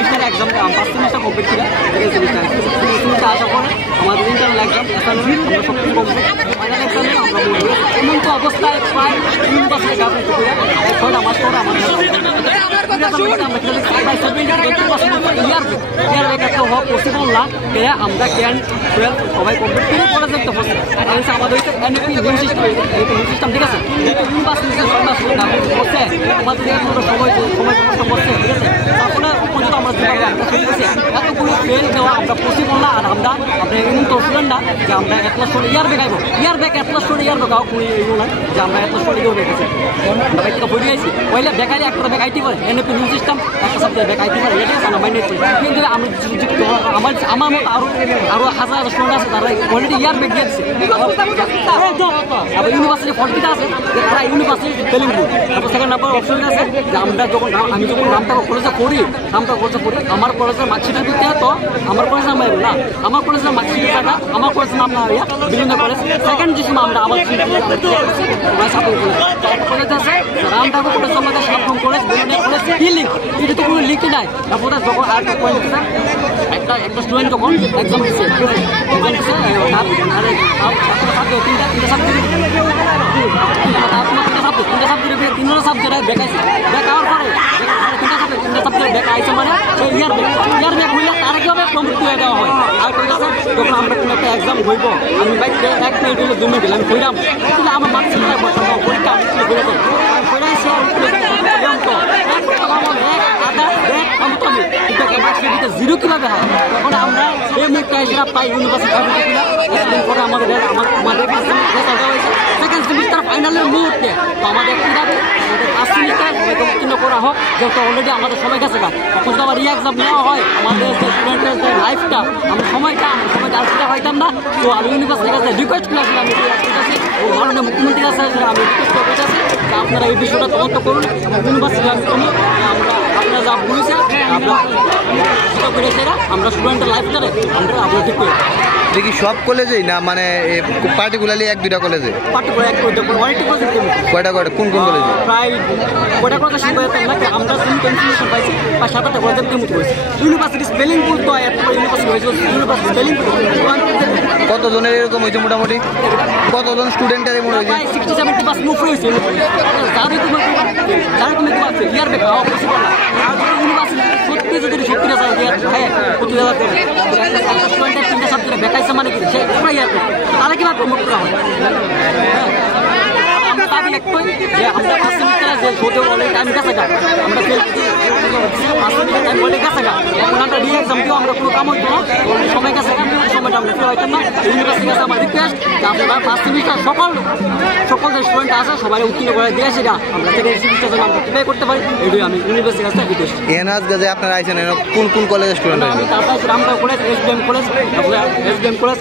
semester exam 5 semester complete করে semester আসার পরে আমাদের ইন্টারনাল এক্সাম অ্যাসাইনমেন্ট আমরা সব কিছু কমপ্লিট ফাইনাল এক্সামে আমরা বলবো এমন তো অবস্থায় প্রায় 3 বছর গাফিল করে এখন আমার পরে আমাদের একটা হওয়া পসিবল না আমরা ক্যান 12 সবাই কমপ্লিট করে কলেজে একটা বসে আমাদের হচ্ছে এনপি নিউ সিস্টেম ঠিক আছে ইউনিভার্সিটি বসে আমাদের সময় বসছে ঠিক আছে তারপরে পর্যন্ত আমরা এতগুলো ফেল দেওয়া আমরা পসিবল না আর আমরা এমন তো শুনেন না যে আমরা এক লাখ করে ইয়ার বেগাইব ইয়ার ব্যাগ এক লাখ করে ইয়ার বেগাও কোনো ইউ না যে আমরা এক লাখ করে কেউ বেগেছি আমরা থেকে বই দিয়েছি ওইলে বেকারি একটা ব্যাগ আইটি পারে এনপি নিউ সিস্টেম একটা সাবজেক্ট ব্যাগ আইটি পারে এটা আছে না মাইন্ড করি কিন্তু আমার মতো আরো হাজার স্টুডেন্ট আছে তারা অলরেডি ইয়ার ব্যাগ দিয়েছে আবার ইউনিভার্সিটি ফলকিটা আছে যে তারা ইউনিভার্সিটি ফেলিং তারপর সেকেন্ড নাম্বার অপশন আছে যে আমরা আমি যখন নামটাকে কলেজে পড়ি আমার কলেজের মার্কশিটের ভিত্তি তো আমার কলেজের নাম না আমার কলেজের মার্কশিটের টাকা আমার কলেজের নাম না বিভিন্ন কলেজ সেকেন্ড যে সময় আমরা আমার কলেজ আছে রামটাকে কলেজ আমাদের সাবরুম কলেজ বিভিন্ন কলেজ কি লিঙ্ক এটা তো কোনো লিঙ্কই নাই তারপরে যখন আর একটা পয়েন্ট একটা স্টুডেন্ট যখন এক্সাম দিচ্ছে তিনটা সাবজেক্ট বেকাইছে বেকার পরে তিনটা সাবজেক্ট বেকা আইছে মানে ইয়ার ব্যাগ হইলে তারা কীভাবে কমপ্লিট করে দেওয়া হয় আর কই আছে যখন আমরা কোনো একটা এক্সাম হইব আমি বাইক 1 মিনিট হলে 2 মিনিট আমি কইরাম কিন্তু আমার মার্কশিটটা পরীক্ষা জিরো কিভাবে হয় তখন আমরা এই মুখটা হিসেবে পাই ইউনিভার্সিটি করে আমাদের সেকেন্ড সেমিস্টার ফাইনালের মুহূর্তে তো আমাদের কীভাবে আমাদের ফার্স্ট সেমিস্টার উত্তীর্ণ করা হোক যেহেতু অলরেডি আমাদের সময় গেছে তখন তো আবার এক্সাম নেওয়া হয় আমাদের যে স্টুডেন্টের যে লাইফটা আমরা সময়টা আসতে হইতাম না তো আমি ইউনিভার্সিটির কাছে রিকোয়েস্ট করেছিলাম মাননীয় মুখ্যমন্ত্রীর কাছে আমি রিকোয়েস্ট করতেছি যে আপনারা এই বিষয়টা তদন্ত করুন ইউনিভার্সিটি আমরা আপনারা যা বলেছে আমরা স্টুডেন্টের লাইফটারে আমরা ঠিক করি দেখি সব কলেজেই না মানে পার্টিকুলারলি 1-2টা কলেজে কয়টা কোন কলেজে প্রায় কয়টা কলেজে আমরা কনফিউশন পাইছি বা 7-8টা কলেজের মতো হয়েছে ইউনিভার্সিটি স্পেলিং ভুল তো ইউনিভার্সিটি হয়েছে ইউনিভার্সিটি স্পেলিং কতজনের এরকম হয়েছে মোটামুটি কতজন স্টুডেন্টের এমন হয়েছে 60-70 পাস মুভ হয়েছে তুমি ইয়ার বেকা পসিবল না সত্যি যদি 70,000 হ্যাঁ 50,000 স্টুডেন্টের 3টা সাবজেক্টে বেকাইছে মানে কি সে ইয়ার তাহলে কিভাবে প্রমোট করা হয় দাবি একটাই যে আমরা ফার্স্ট সেমিস্টারে যে ছোটো অলরেডি টাইম গেছে আমরা ফার্স্ট সেমিস্টার টাইম অলরেডি গেছে আমরা রি এক্সাম দিও আমরা কোনো কাম হইতো না সময় গেছে সময়টা আমরা ফ্রি হইতাম না ইউনিভার্সিটি কাছে আমার রিকোয়েস্ট যে আপনারা ফার্স্ট সেমিস্টার সকল যে স্টুডেন্ট আছে সবাই উত্তীর্ণ করে দিয়ে সেটা আমরা সেকেন্ড সেমিস্টার জন্য আমরা প্রিপেয়ার করতে পারি এটাই আমি ইউনিভার্সিটির কাছে রিকোয়েস্ট এনআস গাজে আপনারা আইছেন কোন কলেজের স্টুডেন্ট তারপর রামপুর কলেজ এসবিএম কলেজ